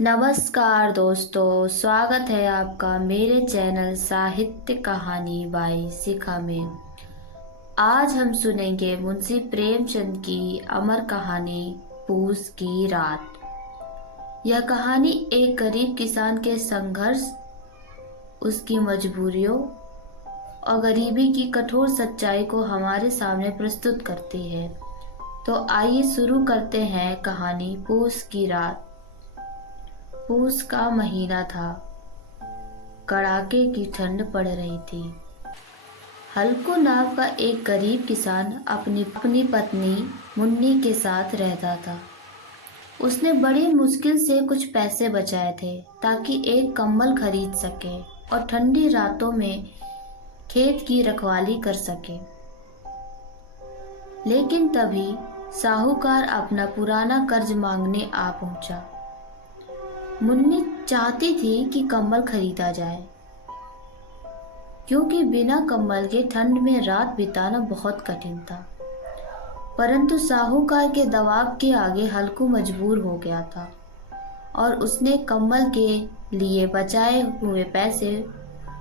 नमस्कार दोस्तों, स्वागत है आपका मेरे चैनल साहित्य कहानी बाई शिखा में। आज हम सुनेंगे मुंशी प्रेमचंद की अमर कहानी पूस की रात। यह कहानी एक गरीब किसान के संघर्ष, उसकी मजबूरियों और गरीबी की कठोर सच्चाई को हमारे सामने प्रस्तुत करती है। तो आइए शुरू करते हैं कहानी पूस की रात। पूस का महीना था। कड़ाके की ठंड पड़ रही थी। हल्कू नाम का एक गरीब किसान अपनी पत्नी मुन्नी के साथ रहता था। उसने बड़ी मुश्किल से कुछ पैसे बचाए थे ताकि एक कंबल खरीद सके और ठंडी रातों में खेत की रखवाली कर सके। लेकिन तभी साहूकार अपना पुराना कर्ज मांगने आ पहुंचा। मुन्नी चाहती थी कि कंबल खरीदा जाए, क्योंकि बिना कंबल के ठंड में रात बिताना बहुत कठिन था। परंतु साहूकार के दबाव के आगे हल्कू मजबूर हो गया था और उसने कंबल के लिए बचाए हुए पैसे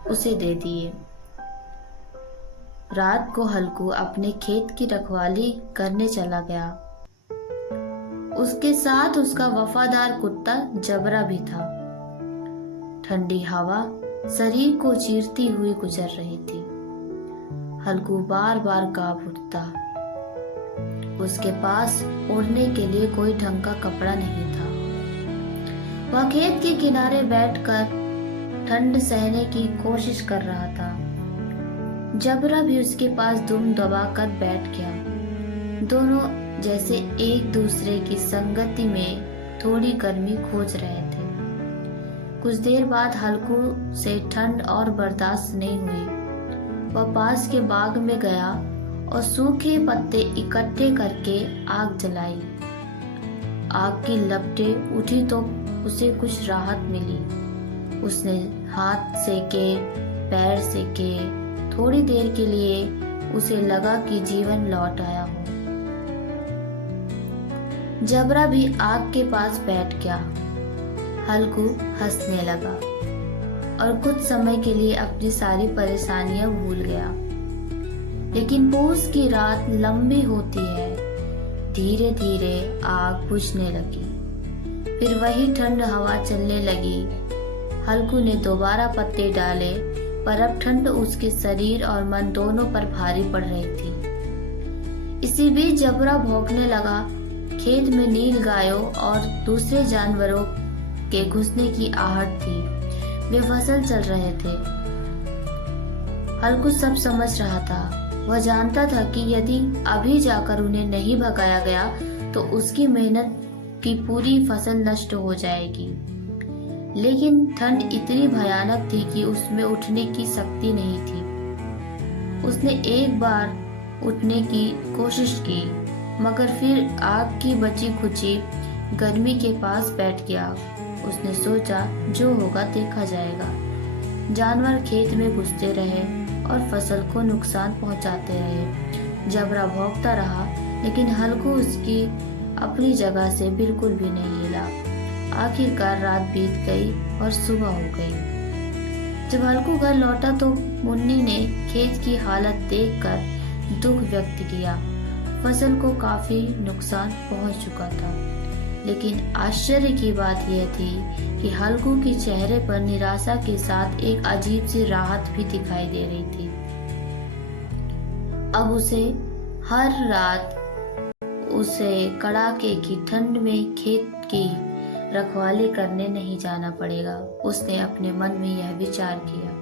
उसे दे दिए। रात को हल्कू अपने खेत की रखवाली करने चला गया। उसके साथ उसका वफादार कुत्ता जबरा भी था। ठंडी हवा शरीर को चीरती हुई गुजर रही थी। हल्कू बार बार कांप उठता। उसके पास ओढ़ने के लिए कोई ढंग का कपड़ा नहीं था। वह खेत के किनारे बैठकर ठंड सहने की कोशिश कर रहा था। जबरा भी उसके पास दुम दबाकर बैठ गया। दोनों जैसे एक दूसरे की संगति में थोड़ी गर्मी खोज रहे थे। कुछ देर बाद हल्कू से ठंड और बर्दाश्त नहीं हुई। वह पास के बाग में गया और सूखे पत्ते इकट्ठे करके आग जलाई। आग की लपटें उठी तो उसे कुछ राहत मिली। उसने हाथ सेके, पैर सेके। थोड़ी देर के लिए उसे लगा कि जीवन लौट आया हो। जबरा भी आग के पास बैठ गया। हल्कू हंसने लगा और कुछ समय के लिए अपनी सारी परेशानियां भूल गया। लेकिन पूस की रात लंबी होती है। धीरे धीरे आग बुझने लगी। फिर वही ठंड हवा चलने लगी। हल्कू ने दोबारा पत्ते डाले, पर अब ठंड उसके शरीर और मन दोनों पर भारी पड़ रही थी। इसी बीच जबरा भौंकने लगा। खेत में नील गायों और दूसरे जानवरों के घुसने की आहट थी। वे फसल चल रहे थे। हल्कू सब समझ रहा था। वह जानता था कि यदि अभी जाकर उन्हें नहीं भगाया गया तो उसकी मेहनत की पूरी फसल नष्ट हो जाएगी। लेकिन ठंड इतनी भयानक थी कि उसमें उठने की शक्ति नहीं थी। उसने एक बार उठने की कोशिश की, मगर फिर आग की बची खुची गर्मी के पास बैठ गया। उसने सोचा जो होगा देखा जाएगा। जानवर खेत में घुसते रहे और फसल को नुकसान पहुंचाते रहे। जबरा भौंकता रहा, लेकिन हल्कू उसकी अपनी जगह से बिल्कुल भी नहीं हिला। आखिरकार रात बीत गई और सुबह हो गई। जब हल्कू घर लौटा तो मुन्नी ने खेत की हालत देखकर दुख व्यक्त किया। फसल को काफी नुकसान पहुंच चुका था। लेकिन आश्चर्य की बात यह थी कि हल्कू के चेहरे पर निराशा के साथ एक अजीब सी राहत भी दिखाई दे रही थी। अब उसे हर रात कड़ाके की ठंड में खेत की रखवाली करने नहीं जाना पड़ेगा। उसने अपने मन में यह विचार किया।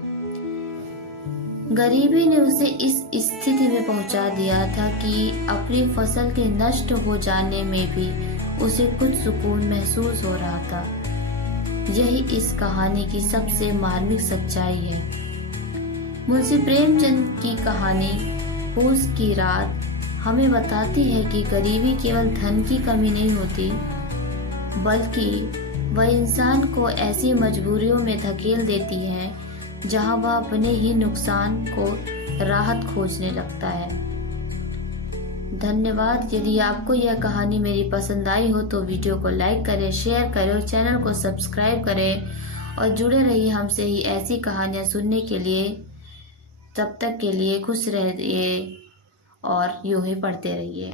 गरीबी ने उसे इस स्थिति में पहुंचा दिया था कि अपनी फसल के नष्ट हो जाने में भी उसे कुछ सुकून महसूस हो रहा था। यही इस कहानी की सबसे मार्मिक सच्चाई है। मुंशी प्रेमचंद की कहानी पूस की रात हमें बताती है कि गरीबी केवल धन की कमी नहीं होती, बल्कि वह इंसान को ऐसी मजबूरियों में धकेल देती है जहां वह अपने ही नुकसान को राहत खोजने लगता है। धन्यवाद। यदि आपको यह कहानी मेरी पसंद आई हो तो वीडियो को लाइक करें, शेयर करें और चैनल को सब्सक्राइब करें और जुड़े रहिए हमसे ही ऐसी कहानियाँ सुनने के लिए। तब तक के लिए खुश रहिए और यूं ही पढ़ते रहिए।